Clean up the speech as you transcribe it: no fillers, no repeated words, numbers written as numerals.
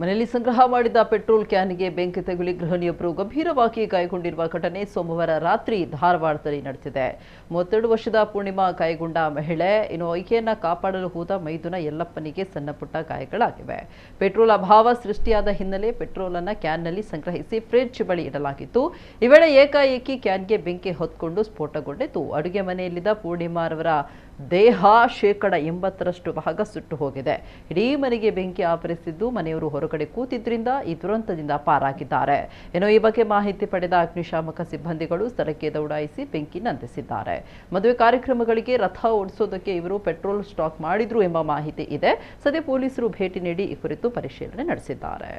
ಮನೆಯಲ್ಲಿ ಸಂಗ್ರಹ ಮಾಡಿದ ಪೆಟ್ರೋಲ್ ಕ್ಯಾನ್ಗೆ ಬೆಂಕಿ ತಗುಲಿ ಗೃಹಿಣಿಯೊಬ್ಬರು ಗಂಭೀರವಾಗಿ ಗಾಯಗೊಂಡಿರುವ ಘಟನೆ ಸೋಮವಾರ ರಾತ್ರಿ ಧಾರವಾಡದಲ್ಲಿ ನಡೆದಿದೆ. 32 ವರ್ಷದ ಪೂರ್ಣಿಮಾ ಗಾಯಗೊಂಡ ಮಹಿಳೆ ಈಕೆಯನ್ನ ಕಾಪಾಡಲು ಹೋದ ಮೈದುನ ಯಲ್ಲಪ್ಪನಿಗೆ ಸಣ್ಣಪುಟ್ಟ ಗಾಯಗಳಾಗಿವೆ. ಪೆಟ್ರೋಲ್ ಅಭಾವ ಸೃಷ್ಟಿಯಾದ ಹಿನ್ನೆಲೆ ಪೆಟ್ರೋಲ್ ಅನ್ನು ಕ್ಯಾನ್ನಲ್ಲಿ ಸಂಗ್ರಹಿಸಿ ಫ್ರಿಡ್ಜ್ ಬಳಿ ಇಡಲಾಗಿತ್ತು. ಈ ವೇಳೆ ಏಕಾಏಕಿ ಕ್ಯಾನ್ಗೆ ಬೆಂಕಿ ಹೊತ್ಕೊಂಡು ಸ್ಫೋಟಗೊಂಡಿತು. ಅಡುಗೆ ಮನೆಯಲ್ಲಿದ್ದ ಪೂರ್ಣಿಮಾರವರ ದೇಹ 80% ಭಾಗ ಸುಟ್ಟು ಹೋಗಿದೆ. ಇಡೀ ಮನೆಗೆ ಬೆಂಕಿ ಆವರಿಸಿದ್ದು ಮನೆಯವರು ಹೊರಗಡೆ ಕೂತಿದ್ರಿಂದ ಈ ದುರಂತದಿಂದ ಪಾರಾಗಿದ್ದಾರೆ. ಈ ಬಗ್ಗೆ ಮಾಹಿತಿ ಪಡೆದ ಅಗ್ನಿಶಾಮಕ ಸಿಬ್ಬಂದಿಗಳು ಸ್ಥಳಕ್ಕೆ ದೌಡಾಯಿಸಿ ಬೆಂಕಿ ನಂದಿಸಿದ್ದಾರೆ. ಮದುವೆ ಕಾರ್ಯಕ್ರಮಗಳಿಗೆ ರಥ ಓಡಿಸೋದಕ್ಕೆ ಇವರು ಪೆಟ್ರೋಲ್ ಸ್ಟಾಕ್ ಮಾಡಿದ್ರು ಎಂಬ ಮಾಹಿತಿ ಇದೆ. ಸದ್ಯ ಪೊಲೀಸರು ಭೇಟಿ ನೀಡಿ ಈ ಕುರಿತು ಪರಿಶೀಲನೆ ನಡೆಸಿದ್ದಾರೆ.